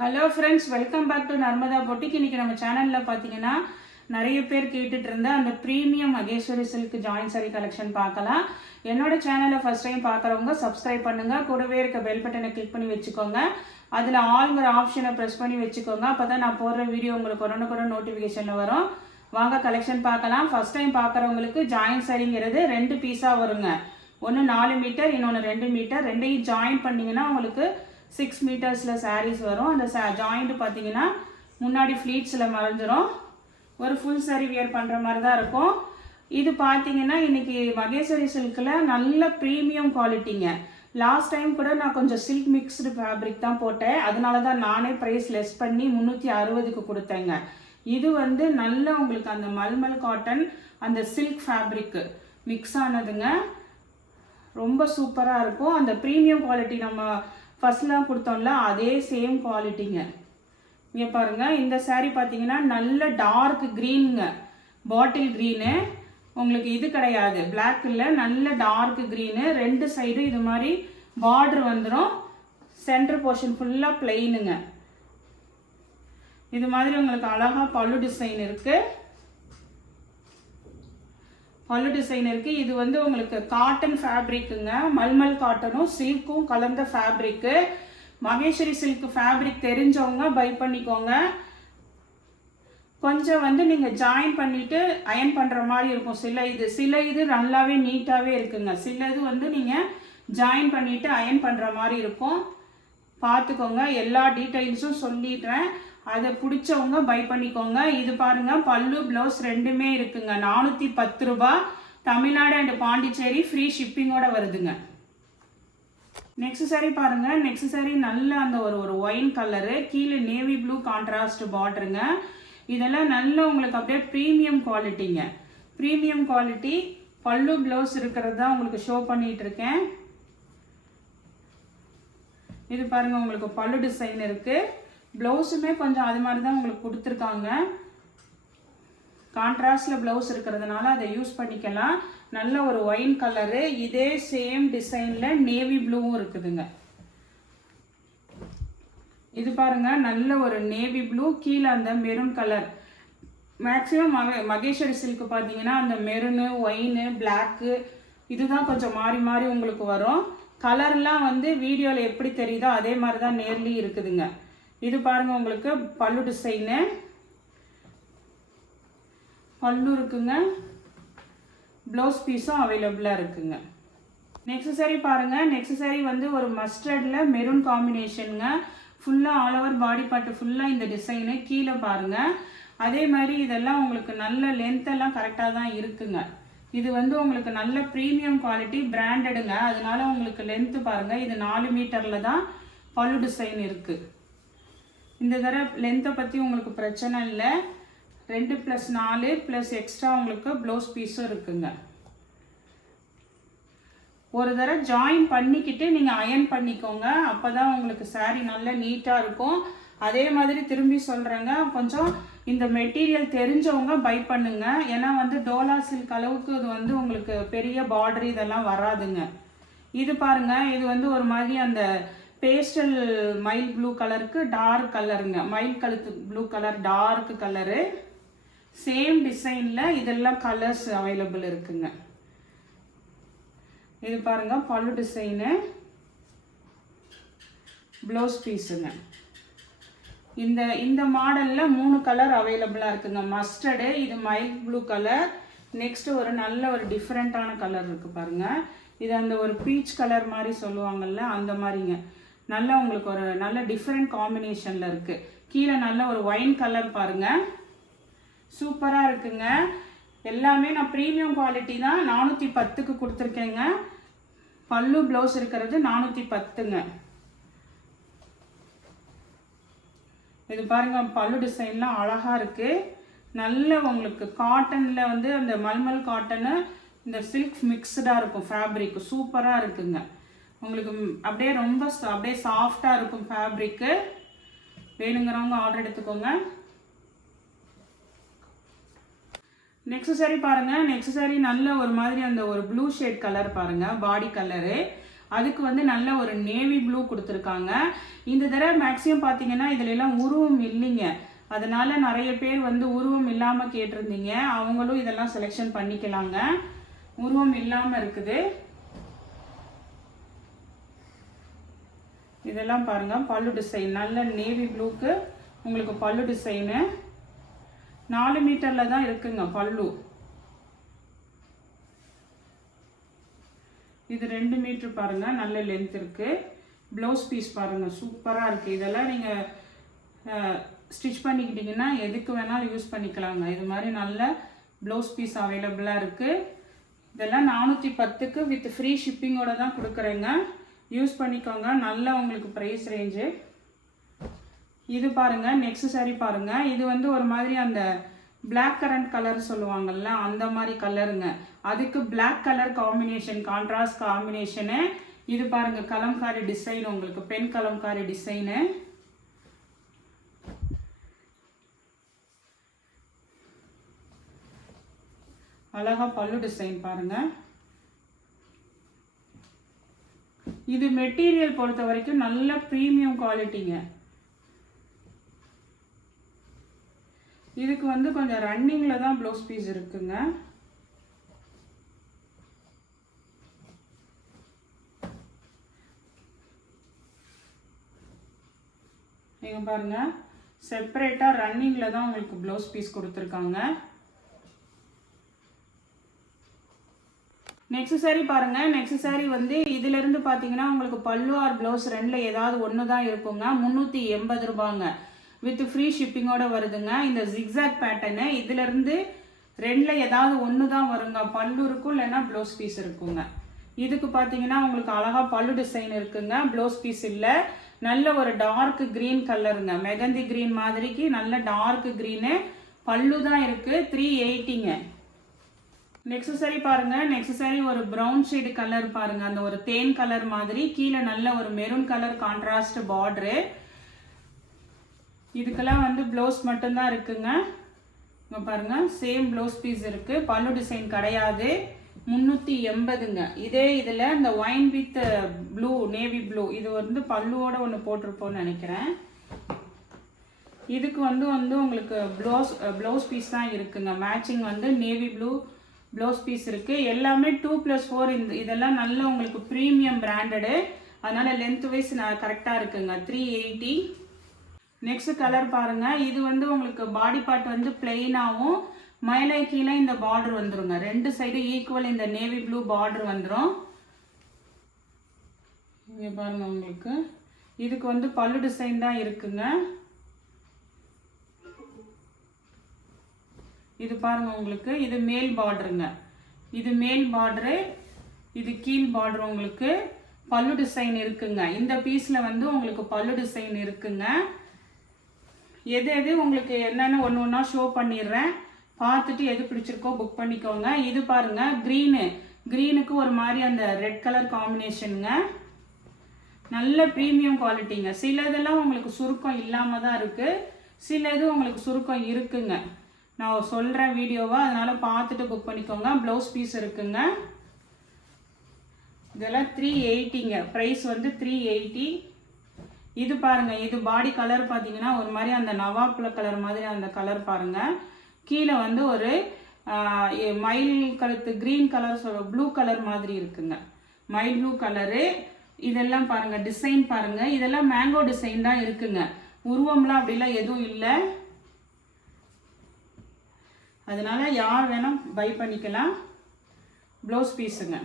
Hello friends, welcome back to Narmada boutique. இன்றைக்கி நம்ம சேனலில் பார்த்தீங்கன்னா நிறைய பேர் கேட்டுட்டு இருந்த அந்த premium Maheshwari silk join sari collection பார்க்கலாம். என்னோட சேனலை ஃபஸ்ட் டைம் பார்க்குறவங்க சப்ஸ்கிரைப் பண்ணுங்கள், கூடவே இருக்க பெல் பட்டனை கிளிக் பண்ணி வச்சுக்கோங்க. அதில் ஆல்ங்கிற ஆப்ஷனை ப்ரெஸ் பண்ணி வச்சுக்கோங்க. அப்போ தான் நான் போடுற வீடியோ உங்களுக்கு உடனுக்குடன் நோட்டிஃபிகேஷனில் வரும். வாங்க கலெக்ஷன் பார்க்கலாம். ஃபஸ்ட் டைம் பார்க்குறவங்களுக்கு ஜாயின் சாரிங்கிறது 2 பீஸாக வருங்க. ஒன்று 4 மீட்டர், இன்னொன்று 2 மீட்டர். ரெண்டையும் ஜாயின் பண்ணிங்கன்னா உங்களுக்கு 6 மீட்டர்ஸில் சாரீஸ் வரும். அந்த ஜாயிண்ட் பார்த்தீங்கன்னா முன்னாடி ஃப்ளீட்ஸில் மறைஞ்சிரும். ஒரு ஃபுல் சாரி வியர் பண்ணுற மாதிரி தான் இருக்கும். இது பார்த்தீங்கன்னா இன்றைக்கி மகேஸ்வரி சில்கில் நல்ல ப்ரீமியம் குவாலிட்டிங்க. லாஸ்ட் டைம் கூட நான் கொஞ்சம் சில்க் மிக்ஸ்டு ஃபேப்ரிக் தான் போட்டேன். அதனால தான் நானே ப்ரைஸ் லெஸ் பண்ணி 360க்கு கொடுத்தேங்க. இது வந்து நல்ல உங்களுக்கு அந்த மல்மல் காட்டன் அந்த சில்க் ஃபேப்ரிக்கு மிக்ஸ் ஆனதுங்க. ரொம்ப சூப்பராக இருக்கும். அந்த ப்ரீமியம் குவாலிட்டி நம்ம ஃபஸ்ட்லாம் கொடுத்தோம்ல அதே சேம் குவாலிட்டிங்க. இங்கே பாருங்கள், இந்த சாரீ பார்த்தீங்கன்னா நல்ல டார்க் க்ரீனுங்க, பாட்டில் க்ரீனு. உங்களுக்கு இது கிடையாது, பிளாக் இல்லை, நல்ல டார்க் க்ரீனு. 2 சைடு இது மாதிரி பார்டர் வந்துடும். சென்டர் போர்ஷன் ஃபுல்லாக பிளெயினுங்க. இது மாதிரி உங்களுக்கு அழகாக பல்லு டிசைன் இருக்குது. பல்லு டிசைன் இருக்குது. இது வந்து உங்களுக்கு காட்டன் ஃபேப்ரிக்குங்க. மல்மல் காட்டனும் சில்க்கும் கலந்த ஃபேப்ரிக்கு. மகேஸ்வரி சில்க் ஃபேப்ரிக் தெரிஞ்சவங்க பை பண்ணிக்கோங்க. கொஞ்சம் வந்து நீங்கள் ஜாயின் பண்ணிவிட்டு அயன் பண்ணுற மாதிரி இருக்கும். சில இது நல்லாவே நீட்டாகவே இருக்குங்க. சில இது வந்து நீங்கள் ஜாயின் பண்ணிவிட்டு அயன் பண்ணுற மாதிரி இருக்கும். பார்த்துக்கோங்க, எல்லா டீட்டெயில்ஸும் சொல்லிடுறேன். அதை பிடிச்சவங்க பை பண்ணிக்கோங்க. இது பாருங்கள், பல்லு ப்ளவுஸ் ரெண்டுமே இருக்குங்க. 410 ரூபா. தமிழ்நாடு அண்ட் பாண்டிச்சேரி ஃப்ரீ ஷிப்பிங்கோட வருதுங்க. நெக்ஸ்ட் சாரி பாருங்கள். நெக்ஸ்ட் சாரி நல்ல அந்த ஒரு ஒயின் கலரு, கீழே நேவி ப்ளூ கான்ட்ராஸ்ட் பார்டருங்க. இதெல்லாம் நல்ல உங்களுக்கு அப்படியே ப்ரீமியம் குவாலிட்டிங்க. Premium quality. பல்லு ப்ளவுஸ் இருக்கிறது தான் உங்களுக்கு ஷோ பண்ணிகிட்டு இருக்கேன். இது பாருங்கள், உங்களுக்கு பல்லு டிசைன் இருக்குது. ப்ளவுஸுமே கொஞ்சம் அது மாதிரி தான் உங்களுக்கு கொடுத்துருக்காங்க. கான்ட்ராஸ்டில் ப்ளவுஸ் இருக்கிறதுனால அதை யூஸ் பண்ணிக்கலாம். நல்ல ஒரு ஒயின் கலரு. இதே சேம் டிசைனில் நேவி ப்ளூவும் இருக்குதுங்க. இது பாருங்கள், நல்ல ஒரு நேவி ப்ளூ, கீழே அந்த maroon colour. Maximum Maheswari silk பார்த்தீங்கன்னா அந்த மெரூனு, ஒயினு, பிளாக்கு இதுதான் கொஞ்சம் மாறி மாறி உங்களுக்கு வரும். கலர்லாம் வந்து வீடியோவில் எப்படி தெரியுதோ அதே மாதிரி தான் நேர்லேயும் இருக்குதுங்க. இது பாருங்க, உங்களுக்கு பல்லு டிசைனு, பல்லு இருக்குங்க. ப்ளவுஸ் பீஸும் அவைலபிளாக இருக்குங்க. நெக்ஸ்ட் சாரி பாருங்கள். நெக்ஸ்ட் சாரி வந்து ஒரு மஸ்டர்டில் மெரூன் காம்பினேஷனுங்க. ஃபுல்லாக ஆல் ஓவர் பாடி பார்ட்டு ஃபுல்லாக இந்த டிசைனு. கீழே பாருங்கள், அதே மாதிரி இதெல்லாம் உங்களுக்கு நல்ல லென்த்தெல்லாம் கரெக்டாக தான் இருக்குங்க. இது வந்து உங்களுக்கு நல்ல ப்ரீமியம் குவாலிட்டி, பிராண்டடுங்க. அதனால உங்களுக்கு லென்த்து பாருங்கள், இது 4 மீட்டரில் தான் பல்லு டிசைன் இருக்குது. இந்த தடவை லென்த்தை பற்றி உங்களுக்கு பிரச்சனை இல்லை. 2+4 ப்ளஸ் எக்ஸ்ட்ரா உங்களுக்கு ப்ளவுஸ் பீஸும் இருக்குங்க. ஒரு தடவை ஜாயின் பண்ணிக்கிட்டு நீங்கள் அயன் பண்ணிக்கோங்க. அப்போ தான் உங்களுக்கு சாரீ நல்ல நீட்டாக இருக்கும். அதே மாதிரி திரும்பி சொல்கிறேங்க, கொஞ்சம் இந்த மெட்டீரியல் தெரிஞ்சவங்க பை பண்ணுங்க. ஏன்னா வந்து டோலா சில்க் அளவுக்கு இது வந்து உங்களுக்கு பெரிய பார்டர் இதெல்லாம் வராதுங்க. இது பாருங்கள், இது வந்து ஒரு மாதிரி அந்த பேஸ்டல் மைல் ப்ளூ கலருக்கு டார்க் கலருங்க. மைல் கலருக்கு blue colour, dark colour. Same டிசைனில் இதெல்லாம் கலர்ஸ் அவைலபிள் இருக்குங்க. இது பாருங்கள், பல்லு டிசைனு, ப்ளவுஸ் பீஸுங்க. இந்த மாடலில் 3 கலர் அவைலபிளாக இருக்குங்க. மஸ்டர்டு, இது மைல் ப்ளூ கலர். நெக்ஸ்ட் ஒரு நல்ல ஒரு டிஃப்ரெண்ட்டான கலர் இருக்குது பாருங்கள். இது அந்த ஒரு பீச் கலர் மாதிரி சொல்லுவாங்கள்ல, அந்த மாதிரிங்க. நல்லா உங்களுக்கு ஒரு நல்ல டிஃப்ரெண்ட் காம்பினேஷனில் இருக்குது. கீழே நல்ல ஒரு ஒயின் கலர் பாருங்கள், சூப்பராக இருக்குங்க. எல்லாமே நான் ப்ரீமியம் குவாலிட்டி தான். 410க்கு கொடுத்துருக்கேங்க. பல்லு ப்ளவுஸ் இருக்கிறது 410ங்க. இது பாருங்கள், பல்லு டிசைன்லாம் அழகாக இருக்குது. நல்ல உங்களுக்கு காட்டனில் வந்து அந்த மல்மல் காட்டனு இந்த சில்க் மிக்ஸ்டாக இருக்கும் ஃபேப்ரிக். சூப்பராக இருக்குங்க. உங்களுக்கு அப்படியே ரொம்ப அப்படியே சாஃப்டாக இருக்கும் ஃபேப்ரிக்கு. வேணுங்கிறவங்க ஆர்டர் எடுத்துக்கோங்க. நெக்ஸ்ட் சாரி பாருங்கள். நெக்ஸ்ட் சாரி நல்ல ஒரு மாதிரி அந்த ஒரு ப்ளூ ஷேட் கலர் பாருங்கள், பாடி கலரு. அதுக்கு வந்து நல்ல ஒரு நேவி ப்ளூ கொடுத்துருக்காங்க. இந்த தடவை மேக்ஸிமம் பார்த்தீங்கன்னா இதுல எல்லாம் உருவம் இல்லைங்க. அதனால நிறைய பேர் வந்து உருவம் இல்லாமல் கேட்டிருந்தீங்க. அவங்களும் இதெல்லாம் செலெக்ஷன் பண்ணிக்கலாங்க. உருவம் இல்லாமல் இருக்குது. இதெல்லாம் பாருங்க, பல்லு டிசைன் நல்ல நேவி ப்ளூக்கு உங்களுக்கு பல்லு டிசைனு 4 மீட்டர்ல தான் இருக்குங்க பல்லு. இது 2 மீட்டர் பாருங்க, நல்ல லென்த் இருக்கு. ப்ளவுஸ் பீஸ் பாருங்க, சூப்பரா இருக்கு. இதெல்லாம் நீங்க ஸ்டிச் பண்ணிக்கிட்டீங்கன்னா எதுக்கு வேணாலும் யூஸ் பண்ணிக்கலாங்க. இது மாதிரி நல்ல ப்ளவுஸ் பீஸ் அவைலபிளா இருக்கு. இதெல்லாம் 410க்கு வித் ஃப்ரீ ஷிப்பிங்கோட தான் கொடுக்குறேங்க. யூஸ் பண்ணிக்கோங்க, நல்ல உங்களுக்கு ப்ரைஸ் ரேஞ்சு. இது பாருங்க, நெக்ஸ்ட் சாரி பாருங்க. இது வந்து ஒரு மாதிரி அந்த பிளாக் கரண்ட் கலர் சொல்லுவாங்கல்ல, அந்த மாதிரி கலருங்க. அதுக்கு black colour combination, contrast combination. இது பாருங்க, கலம்காரி டிசைன், உங்களுக்கு பென் கலம்காரி டிசைனு. அழகா பல்லு டிசைன் பாருங்க. இது மெட்டீரியல் பொறுத்த வரைக்கும் நல்ல ப்ரீமியம் குவாலிட்டிங்க. இதுக்கு வந்து கொஞ்சம் ரன்னிங்ல தான் ப்ளவுஸ் பீஸ் இருக்குங்க. நீங்க பாருங்க, செப்பரேட்டா ரன்னிங்ல தான் உங்களுக்கு ப்ளவுஸ் பீஸ் கொடுத்துருக்காங்க. நெக்ஸ்ட் சாரி பாருங்க. நெக்ஸ்ட் சாரி வந்து இதுல இருந்து பாத்தீங்கன்னா உங்களுக்கு பல்லு ஆர் ப்ளவுஸ் ரெண்டுல ஏதாவது ஒன்று தான் இருக்குங்க. 380 ரூபாங்க. வித் ஃப்ரீ ஷிப்பிங்கோட வருதுங்க. இந்த ஜிக்ஸாக் பேட்டர்னு இதுல இருந்து ரெண்டுல ஏதாவது ஒன்று தான் வருங்க. பல்லு இருக்கும், இல்லைன்னா ப்ளவுஸ் பீஸ் இருக்குங்க. இதுக்கு பார்த்தீங்கன்னா உங்களுக்கு அழகா பல்லு டிசைன் இருக்குங்க, ப்ளவுஸ் பீஸ் இல்லை. நல்ல ஒரு டார்க் கிரீன் கலருங்க, மெகந்தி கிரீன் மாதிரிக்கு நல்ல டார்க் கிரீனு. பல்லு தான் இருக்கு. 380ங்க. நெக்ஸ்ட் சாரி பாருங்க. நெக்ஸ்ட் சாரி ஒரு ப்ரௌன் ஷேடு கலர் பாருங்க, அந்த ஒரு தேன் கலர் மாதிரி. கீழே நல்ல ஒரு மெரூன் கலர் கான்ட்ராஸ்ட் பார்டரு. இதுக்கெல்லாம் வந்து ப்ளவுஸ் மட்டும்தான் இருக்குங்க. இங்கே பாருங்க, சேம் ப்ளவுஸ் பீஸ் இருக்கு, பல்லு டிசைன் கிடையாது. 380ங்க. இதே இதில் இந்த wine with blue, navy blue, இது வந்து பல்லுவோட ஒன்று போட்டிருப்போம்னு நினைக்கிறேன். இதுக்கு வந்து உங்களுக்கு ப்ளவுஸ் பீஸ் தான் இருக்குங்க. மேட்சிங் வந்து நேவி ப்ளூ ப்ளவுஸ் பீஸ் இருக்கு. எல்லாமே 2+4. இதெல்லாம் நல்ல உங்களுக்கு ப்ரீமியம் பிராண்டடு, அதனால லென்த் வைஸ் கரெக்டாக இருக்குங்க. 380. நெக்ஸ்ட் கலர் பாருங்க. இது வந்து உங்களுக்கு பாடி பார்ட் வந்து பிளெயினாகவும் மேலே கீழே இந்த பார்டர் வந்துருங்க. 2 சைடு ஈக்குவல் இந்த நேவி ப்ளூ பார்டர் வந்துடும். இங்கே பாருங்க, உங்களுக்கு இதுக்கு வந்து பல்லு டிசைன் தான் இருக்குங்க. இது பாருங்க, உங்களுக்கு இது மேல் பார்டருங்க. இது மேல் பார்டரு, இது கீழ் பார்டர். உங்களுக்கு பல்லு டிசைன் இருக்குங்க. இந்த பீஸ்ல வந்து உங்களுக்கு பல்லு டிசைன் இருக்குங்க. எது உங்களுக்கு என்னன்னு ஒன்று ஒன்றா ஷோ பண்ணிடுறேன். பார்த்துட்டு எது பிடிச்சிருக்கோ புக் பண்ணிக்கோங்க. இது பாருங்க, க்ரீனுக்கு ஒரு மாதிரி அந்த ரெட் கலர் காம்பினேஷனுங்க. நல்ல ப்ரீமியம் குவாலிட்டிங்க. சில இதெல்லாம் உங்களுக்கு சுருக்கம் இல்லாமல் தான் இருக்கு, சில இது உங்களுக்கு சுருக்கம் இருக்குங்க. நான் சொல்கிறேன் வீடியோவா, அதனால பார்த்துட்டு புக் பண்ணிக்கோங்க. ப்ளவுஸ் பீஸ் இருக்குங்க. இதெல்லாம் 380ங்க. ப்ரைஸ் வந்து 380. இது பாருங்க, இது பாடி கலர் பார்த்தீங்கன்னா ஒரு மாதிரி அந்த நவாப்புல கலர் மாதிரி அந்த கலர் பாருங்க. கீழே வந்து ஒரு மயில் கலத்து கிரீன் கலர் ப்ளூ கலர் மாதிரி இருக்குங்க, மயில் ப்ளூ கலரு. இதெல்லாம் பாருங்க, டிசைன் பாருங்க. இதெல்லாம் மேங்கோ டிசைன் தான் இருக்குங்க, உருவம்லாம் அப்படிலாம் எதுவும் இல்லை. அதனால யார் வேணால் பை பண்ணிக்கலாம். ப்ளவுஸ் பீஸுங்க.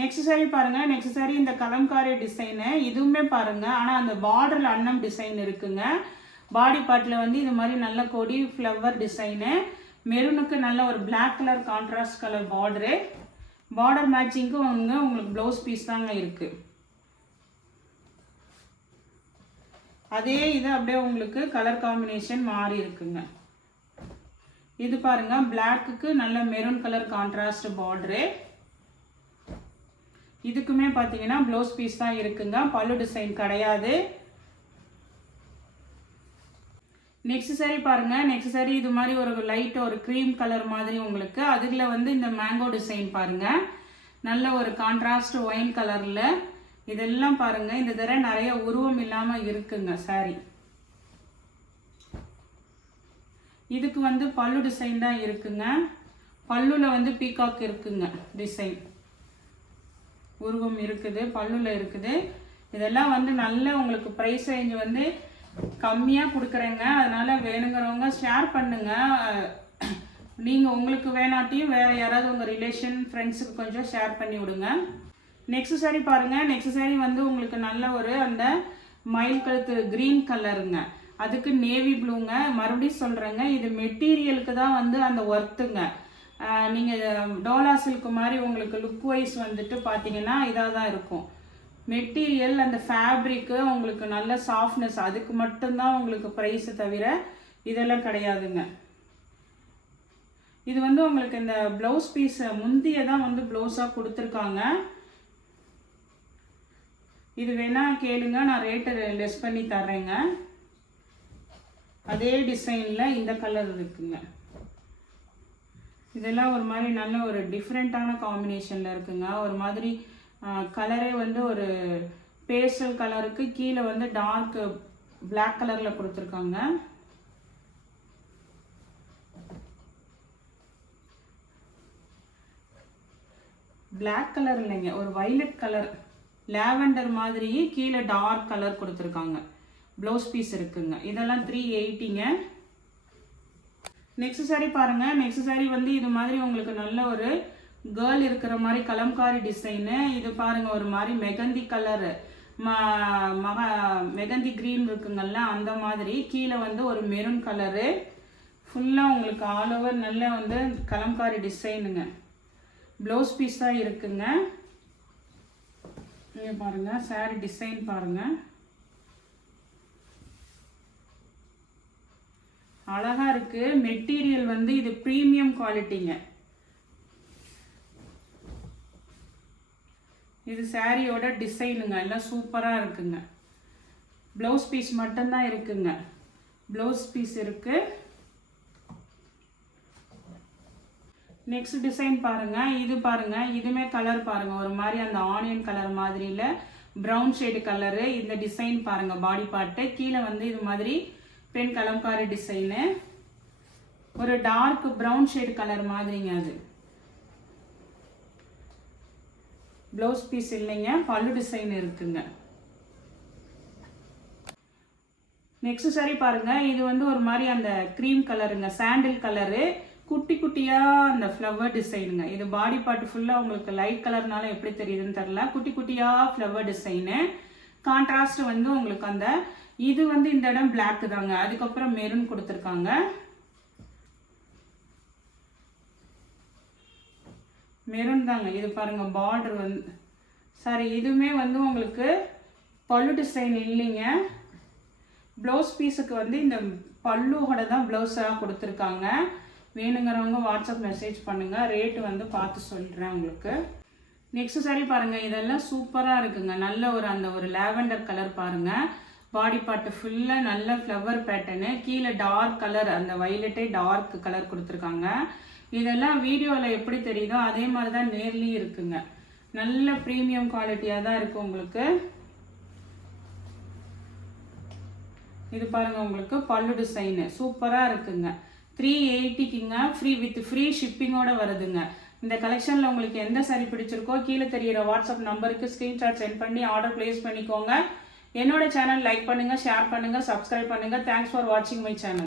நெக்ஸ்ட் சாரி பாருங்க. நெக்ஸ்ட் சாரி இந்த கலம்காரி டிசைனு. இதுவுமே பாருங்க, ஆனால் அந்த பார்டரில் அன்னம் டிசைன் இருக்குங்க. பாடி பார்ட்டில் வந்து இது மாதிரி நல்ல கொடி ஃப்ளவர் டிசைனு. மெரூனுக்கு நல்ல ஒரு black colour contrast colour border. Border மேட்சிங்க்கு உங்களுக்கு ப்ளவுஸ் பீஸ் தாங்க இருக்கு. அதே இது அப்படியே உங்களுக்கு கலர் காம்பினேஷன் மாறி இருக்குங்க. இது பாருங்க, பிளாக்குக்கு நல்ல மெரூன் கலர் கான்ட்ராஸ்ட் பார்டரு. இதுக்குமே பார்த்தீங்கன்னா ப்ளவுஸ் பீஸ் தான் இருக்குங்க, பல்லு டிசைன் கிடையாது. நெக்ஸ்ட் சாரி பாருங்க. நெக்ஸ்ட் சாரி இது மாதிரி ஒரு லைட் ஒரு க்ரீம் கலர் மாதிரி உங்களுக்கு. அதுல வந்து இந்த மேங்கோ டிசைன் பாருங்க. நல்ல ஒரு கான்ட்ராஸ்ட் ஒயின் கலரில். இதெல்லாம் பாருங்கள், இந்த தடவை நிறைய உருவம் இல்லாமல் இருக்குங்க saree. இதுக்கு வந்து பல்லு டிசைன் தான் இருக்குங்க. பல்லுல வந்து பீகாக் இருக்குங்க, டிசைன் உருவம் இருக்குது, பல்லுல இருக்குது. இதெல்லாம் வந்து நல்ல உங்களுக்கு ப்ரைஸ் ரேஞ்ச் வந்து கம்மியாக கொடுக்குறேங்க. அதனால் வேணுங்கிறவங்க ஷேர் பண்ணுங்க. நீங்கள் உங்களுக்கு வேணாட்டியும் வேறு யாராவது உங்கள் ரிலேஷன் ஃப்ரெண்ட்ஸுக்கு கொஞ்சம் ஷேர் பண்ணி விடுங்க. நெக்ஸ்ட் saree பாருங்கள். நெக்ஸ்ட் saree வந்து உங்களுக்கு நல்ல ஒரு அந்த மயில் கழுத்து க்ரீன் கலருங்க. அதுக்கு நேவி ப்ளூங்க. மறுபடியும் சொல்கிறேங்க, இது மெட்டீரியலுக்கு தான் வந்து அந்த ஒர்த்துங்க. நீங்கள் டோலா சில்க் மாதிரி உங்களுக்கு லுக் வைஸ் வந்துட்டு பார்த்தீங்கன்னா இதாக தான் இருக்கும். மெட்டீரியல் அந்த ஃபேப்ரிக்கு உங்களுக்கு நல்ல சாஃப்ட்னஸ், அதுக்கு மட்டும்தான் உங்களுக்கு ப்ரைஸை தவிர இதெல்லாம் கிடையாதுங்க. இது வந்து உங்களுக்கு இந்த ப்ளவுஸ் பீஸ் முந்திய தான் வந்து ப்ளவுஸாக கொடுத்துருக்காங்க. இது வேணால் கேளுங்க, நான் ரேட்டை லெஸ் பண்ணி தர்றேங்க. அதே டிசைனில் இந்த கலர் இருக்குங்க. இதெல்லாம் ஒரு மாதிரி நல்ல ஒரு டிஃப்ரெண்ட்டான காம்பினேஷனில் இருக்குங்க. ஒரு மாதிரி கலரே வந்து ஒரு பேஸ்டல் கலருக்கு கீழே வந்து டார்க் பிளாக் கலரில் கொடுத்துருக்காங்க. பிளாக் கலர் இல்லைங்க, ஒரு வைலட் கலர், லாவெண்டர் மாதிரி கீழே டார்க் கலர் கொடுத்துருக்காங்க. ப்ளவுஸ் பீஸ் இருக்குங்க. இதெல்லாம் 380ங்க. நெக்ஸ்ட் saree பாருங்கள். நெக்ஸ்ட் saree வந்து இது மாதிரி உங்களுக்கு நல்ல ஒரு கேர்ள் இருக்கிற மாதிரி கலம்காரி டிசைனு. இது பாருங்கள், ஒரு மாதிரி மெகந்தி கலரு, மெகந்தி க்ரீன் இருக்குங்கல்ல, அந்த மாதிரி கீழே வந்து ஒரு மெரூன் கலரு. ஃபுல்லாக உங்களுக்கு ஆல் ஓவர் நல்ல வந்து கலம்காரி டிசைனுங்க. ப்ளவுஸ் பீஸ் தான் இருக்குங்க. இங்கே பாருங்கள், saree டிசைன் பாருங்கள், அழகாக இருக்குது. மெட்டீரியல் வந்து இது ப்ரீமியம் குவாலிட்டிங்க. இது சாரியோட டிசைனுங்க, எல்லாம் சூப்பராக இருக்குங்க. ப்ளவுஸ் பீஸ் மட்டும்தான் இருக்குங்க. ப்ளவுஸ் பீஸ் இருக்குது. நெக்ஸ்ட் டிசைன் பாருங்கள். இது பாருங்கள், இதுவுமே கலர் பாருங்கள், ஒரு மாதிரி அந்த ஆனியன் கலர் மாதிரியில் ப்ரௌன் ஷேடு கலரு. இந்த டிசைன் பாருங்கள், பாடி பார்ட்டு கீழே வந்து இது மாதிரி பென் கலம்காரி டிசைனு, ஒரு டார்க் ப்ரௌன் ஷேடு கலர் மாதிரிங்க. அது ப்ளவுஸ் பீஸ் இல்லைங்க, பல்லு டிசைன் இருக்குங்க. நெக்ஸ்ட் saree பாருங்க. இது வந்து ஒரு மாதிரி அந்த க்ரீம் கலருங்க, சாண்டில் கலரு, குட்டி குட்டியாக அந்த ஃப்ளவர் டிசைனுங்க. இது பாடி பார்ட் ஃபுல்லாக உங்களுக்கு லைட் கலர்னால எப்படி தெரியுதுன்னு தெரில, குட்டி குட்டியாக ஃப்ளவர் டிசைனு. கான்ட்ராஸ்ட் வந்து உங்களுக்கு அந்த இது வந்து இந்த இடம் பிளாக் தாங்க, அதுக்கப்புறம் மெரூன் கொடுத்துருக்காங்க. மெரூன் தாங்க. இது பாருங்கள், பார்டர் வந்து சாரி, இதுவுமே வந்து உங்களுக்கு பல்லு டிசைன் இல்லைங்க. ப்ளவுஸ் பீஸுக்கு வந்து இந்த பல்லுவோட தான் ப்ளவுஸாக கொடுத்துருக்காங்க. வேணுங்கிறவங்க வாட்ஸ்அப் மெசேஜ் பண்ணுங்கள், ரேட்டு வந்து பார்த்து சொல்கிறேன் உங்களுக்கு. நெக்ஸ்ட் saree பாருங்கள். இதெல்லாம் சூப்பராக இருக்குங்க. நல்ல ஒரு அந்த ஒரு லாவெண்டர் கலர் பாருங்கள். பாடி பார்ட்டு ஃபுல்லாக நல்ல ஃப்ளவர் பேட்டர்னு, கீழே டார்க் கலர் அந்த வைலட்டே டார்க் கலர் கொடுத்துருக்காங்க. இதெல்லாம் வீடியோவில் எப்படி தெரியுதோ அதே மாதிரி தான் நேர்லேயும் இருக்குங்க. நல்ல ப்ரீமியம் குவாலிட்டியாக தான் இருக்குது உங்களுக்கு. இது பாருங்கள், உங்களுக்கு பல்லு டிசைனு சூப்பராக இருக்குங்க. 380க்குங்க, ஃப்ரீ ஷிப்பிங்கோட வருதுங்க. இந்த கலெக்ஷனில் உங்களுக்கு எந்த saree பிடிச்சிருக்கோ கீழே தெரியிற வாட்ஸ்அப் நம்பருக்கு ஸ்க்ரீன்ஷாட் சென்ட் பண்ணி ஆர்டர் ப்ளேஸ் பண்ணிக்கோங்க. என்னோட சேனல் லைக் பண்ணுங்கள், ஷேர் பண்ணுங்கள், சப்ஸ்கிரைப் பண்ணுங்கள். தேங்க்ஸ் ஃபார் வாட்சிங் மை சேனல்.